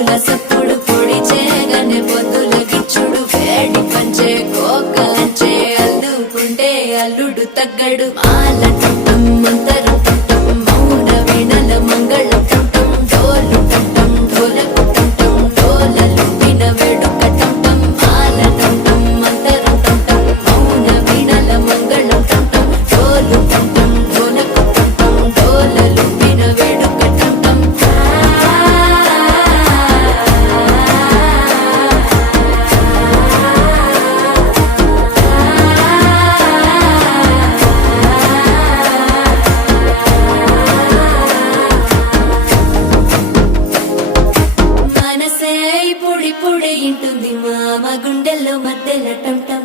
డప్పుల సప్పుడు పొడి చేయగానే పొద్దుల గిచ్చుడు వేడి పంచే కోకలంచే అల్లుకుంటే అల్లుడు తగ్గడు మాల టుంటం మంతరం టుంటం మౌన వీణల మంగళం టుంటం డోలు టుంటం ఢోలకు టుంటం డోలలు విన వేడుక టుంటం మాల టుంటం మంతరం టుంటం మౌన వీణల మంగళం టుంటం డోలు టుంటం ఢోలకు టుంటం డోలలు విన వేడుక టుంటం మనసే పొడి పొడి ఇంటుంది మామ గుండెల్లో మధ్యలో టం టం